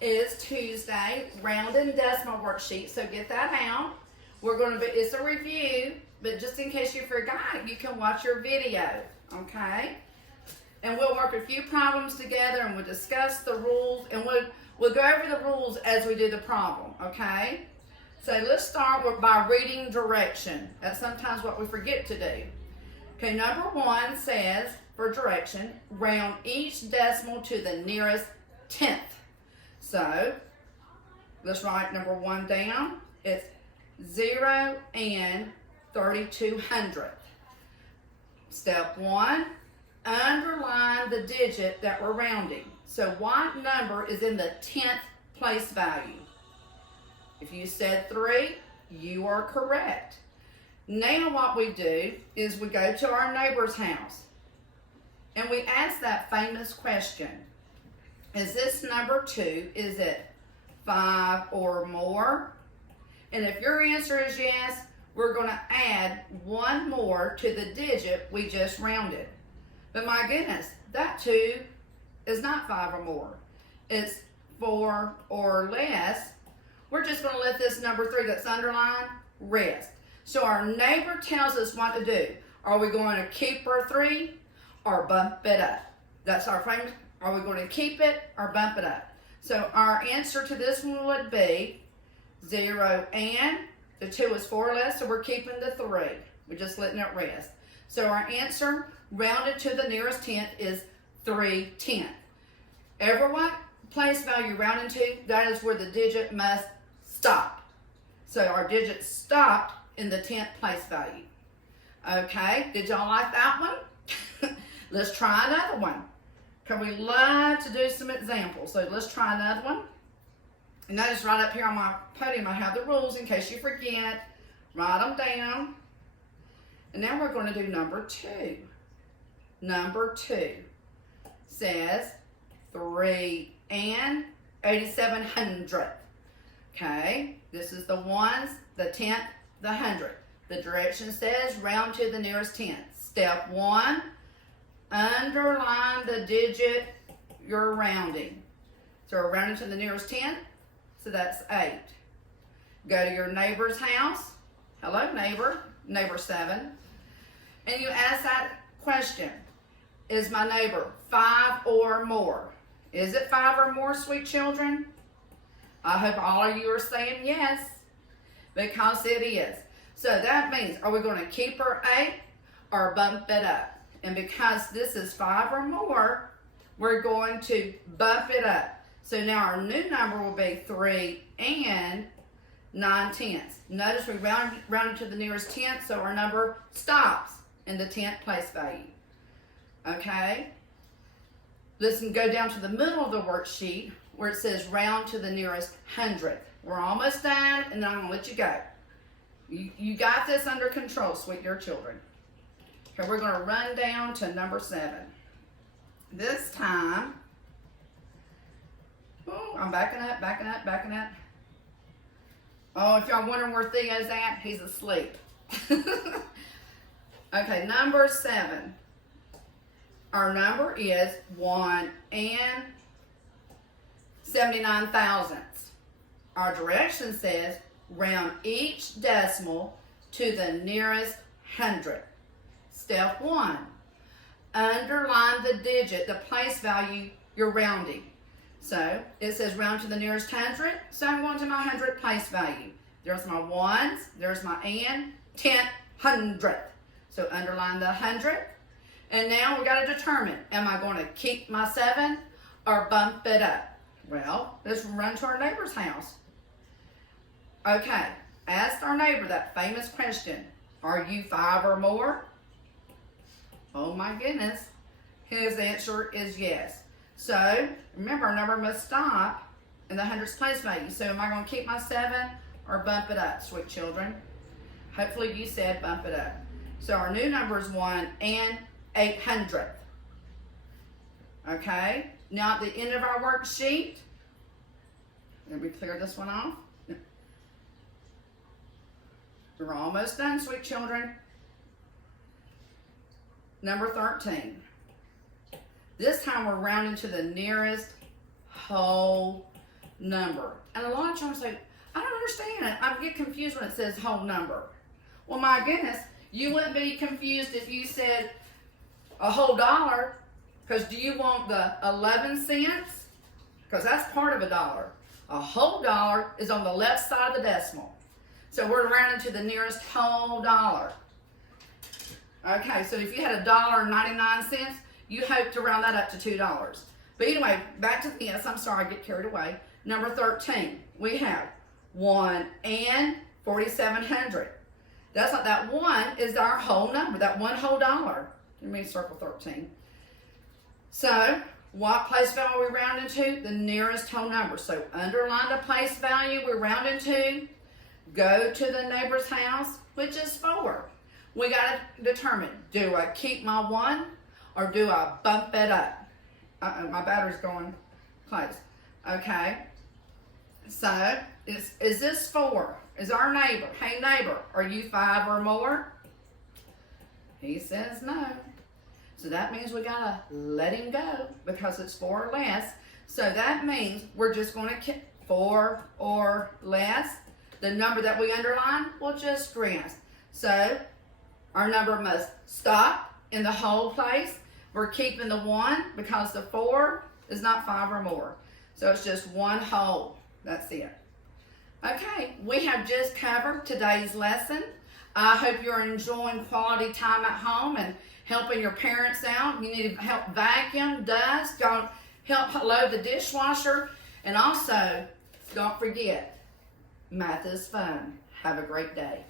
is Tuesday, round and decimal worksheet, so get that out. We're going to be, it's a review, but just in case you forgot, you can watch your video, okay? And we'll work a few problems together and we'll discuss the rules, and we'll go over the rules as we do the problem, okay? So let's start by reading direction. That's sometimes what we forget to do. Okay, number 1 says, for direction, round each decimal to the nearest tenth. So, let's write number 1 down. It's 0 and 3200th. Step 1, underline the digit that we're rounding. So, what number is in the 10th place value? If you said 3, you are correct. Now what we do is we go to our neighbor's house and we ask that famous question. Is this number 2, is it 5 or more? And if your answer is yes, we're going to add 1 more to the digit we just rounded. But my goodness, that 2 is not 5 or more. It's 4 or less. We're just going to let this number 3 that's underlined rest. So our neighbor tells us what to do. Are we going to keep our 3 or bump it up? That's our famous. Are we going to keep it or bump it up? So our answer to this one would be 0 and the 2 is 4 or less, so we're keeping the 3. We're just letting it rest. So our answer, rounded to the nearest tenth, is 3/10. Ever what place value rounding to, that is where the digit must stop. So our digit stopped in the 10th place value. Okay, did y'all like that one? Let's try another one. Because we love to do some examples. So let's try another one. And notice right up here on my podium I have the rules in case you forget. Write them down. And now we're going to do number 2. Number 2 says 3 and 8700th. Okay, this is the ones, the 10th, the 100th. The direction says round to the nearest tenth. Step 1, underline the digit you're rounding. So we're rounding to the nearest tenth, so that's 8. Go to your neighbor's house. Hello, neighbor. Neighbor 7. And you ask that question. Is my neighbor 5 or more? Is it 5 or more, sweet children? I hope all of you are saying yes, because it is. So that means, are we going to keep our 8 or bump it up? And because this is 5 or more, we're going to bump it up. So now our new number will be 3 and 9/10. Notice we rounded to the nearest tenth, so our number stops in the 10th place value. Okay? Listen, go down to the middle of the worksheet where it says round to the nearest 100th. We're almost done, and then I'm going to let you go. You got this under control, sweet dear children. Okay, we're going to run down to number 7. This time, I'm backing up. Oh, if y'all wondering where Theo's at, he's asleep. Okay, number 7. Our number is 1 and 79 thousandths. Our direction says round each decimal to the nearest hundredth. Step 1, underline the digit, the place value you're rounding. So it says round to the nearest hundred, so I'm going to my 100th place value. There's my ones, there's my and, 10th, 100th. So underline the 100th. And now we got to determine, am I going to keep my 7 or bump it up? Well, let's run to our neighbor's house. Okay, ask our neighbor that famous question. Are you 5 or more? Oh my goodness. His answer is yes. So, remember, our number must stop in the 100th place value. So, am I going to keep my 7 or bump it up, sweet children? Hopefully you said bump it up. So, our new number is 1 and 800th. Okay? Now, at the end of our worksheet, let me clear this one off. We're almost done, sweet children. Number 13. This time we're rounding to the nearest whole number. And a lot of times say, I don't understand it. I get confused when it says whole number. Well, my goodness, you wouldn't be confused if you said a whole dollar, because do you want the 11 cents? Because that's part of a dollar. A whole dollar is on the left side of the decimal. So we're rounding to the nearest whole dollar. Okay, so if you had $1.99, you hope to round that up to $2. But anyway, back to this. I'm sorry, I get carried away. Number 13, we have 1 and 4,700. That's not, that 1 is our whole number, that one whole dollar. Let me circle 13. So, what place value are we rounding to? The nearest whole number. So, underline the place value we're rounding to. Go to the neighbor's house, which is 4. We got to determine, do I keep my 1 or do I bump it up? My battery's going close. Okay. So, is this 4? Is our neighbor, hey neighbor, are you 5 or more? He says no. So that means we got to let him go because it's 4 or less. So that means we're just going to 4 or less. The number that we underline will just rest. So our number must stop in the whole place. We're keeping the 1 because the 4 is not 5 or more. So it's just 1 whole. That's it. Okay, we have just covered today's lesson. I hope you're enjoying quality time at home and helping your parents out. You need to help vacuum, dust, don't help load the dishwasher. And also, don't forget, math is fun. Have a great day.